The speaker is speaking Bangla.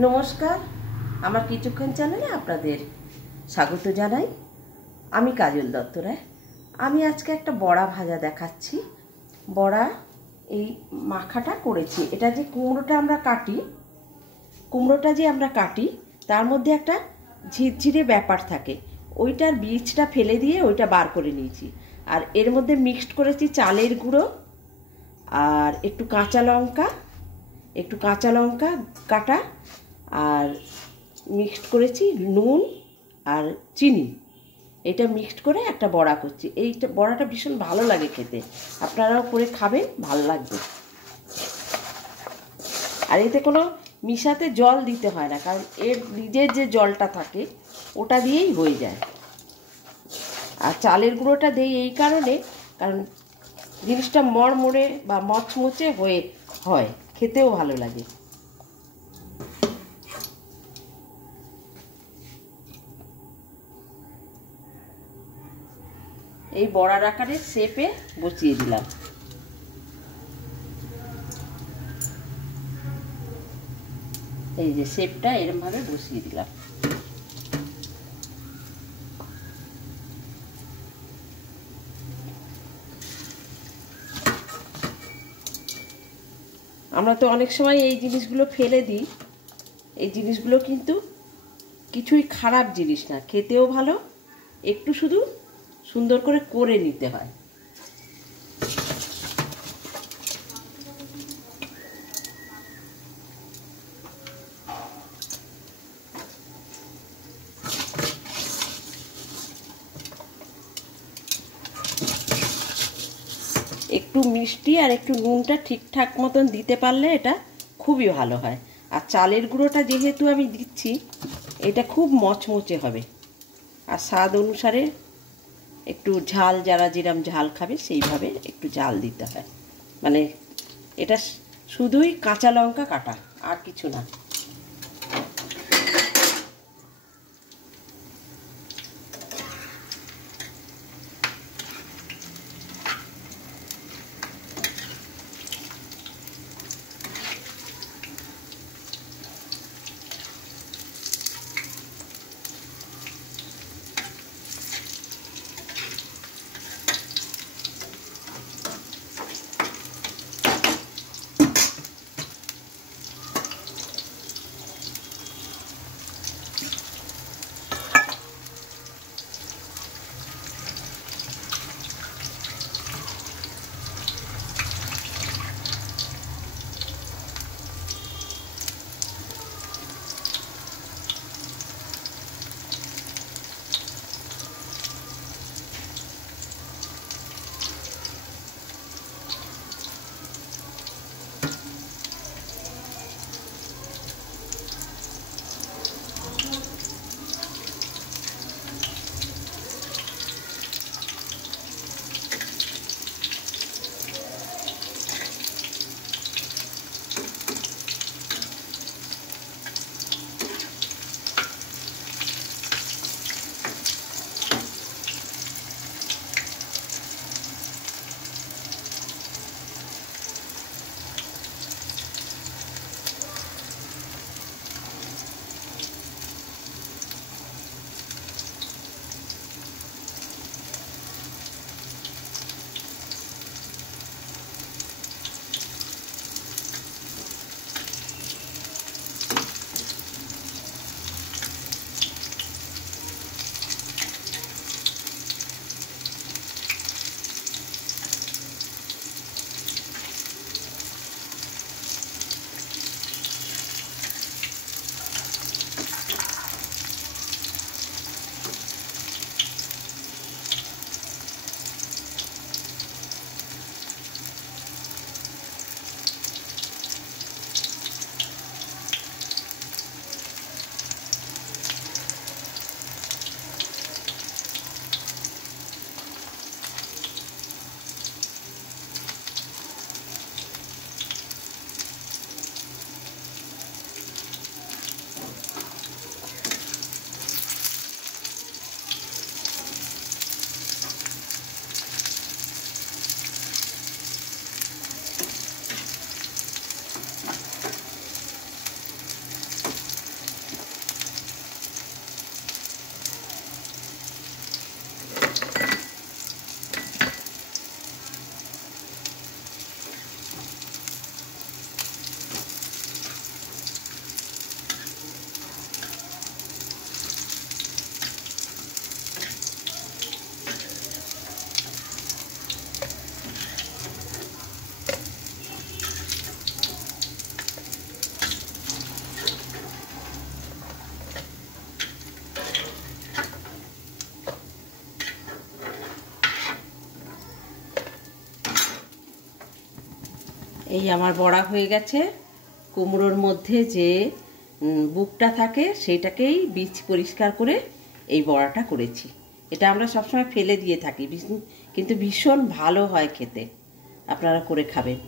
नमस्कार আমার কিছুক্ষণ চ্যানেলে আপনাদের স্বাগত জানাই। আমি কাজল দত্ত রায়। আমি আজকে একটা বড়া ভাজা দেখাচ্ছি। বড়া এই মাখাটা করেছি। এটা যে কুমড়োটা আমরা কাটি তার মধ্যে একটা ঝিরঝিরে ব্যাপার থাকে, ওইটার বীজটা ফেলে দিয়ে ওইটা বার করে নিয়েছি। আর এর মধ্যে মিক্সড করেছি চালের গুঁড়ো আর একটু কাঁচা লঙ্কা কাটা, আর মিক্সড করেছি নুন আর চিনি। এটা মিক্সড করে একটা বড়া করছি। এইটা বড়াটা ভীষণ ভালো লাগে খেতে, আপনারাও করে খাবেন, ভালো লাগবে। আর এতে কোনো মিশাতে জল দিতে হয় না, কারণ এর নিজের যে জলটা থাকে ওটা দিয়েই হয়ে যায়। আর চালের গুঁড়োটা দেই এই কারণে, কারণ জিনিসটা মড়মড়ে বা মচমচে হয়, খেতেও ভালো লাগে। এই বড়ার আকারে শেপে বসিয়ে দিলাম। এই যে শেপটা এরকম ভাবে বসিয়ে দিলাম। আমরা তো অনেক সময় এই জিনিসগুলো ফেলে দিই। এই জিনিসগুলো কিন্তু কিছুই খারাপ জিনিস না, খেতেও ভালো। একটু শুধু সুন্দর করে নিতে হয়। একটু মিষ্টি আর একটু নুনটা ঠিকঠাক মতন দিতে পারলে এটা খুবই ভালো হয়। আর চালের গুঁড়োটা যেহেতু আমি দিচ্ছি, এটা খুব মচমচে হবে। আর স্বাদ অনুসারে একটু ঝাল, যারা যেরকম ঝাল খাবে সেইভাবে একটু ঝাল দিতে হয়। মানে এটা শুধুই কাঁচা লঙ্কা কাটা, আর কিছু না। এই আমার বড়া হয়ে গেছে। কুমড়োর মধ্যে যে বুকটা থাকে সেইটাকেই বীজ পরিষ্কার করে এই বড়াটা করেছি। এটা আমরা সবসময় ফেলে দিয়ে থাকি, কিন্তু ভীষণ ভালো হয় খেতে। আপনারা করে খাবেন।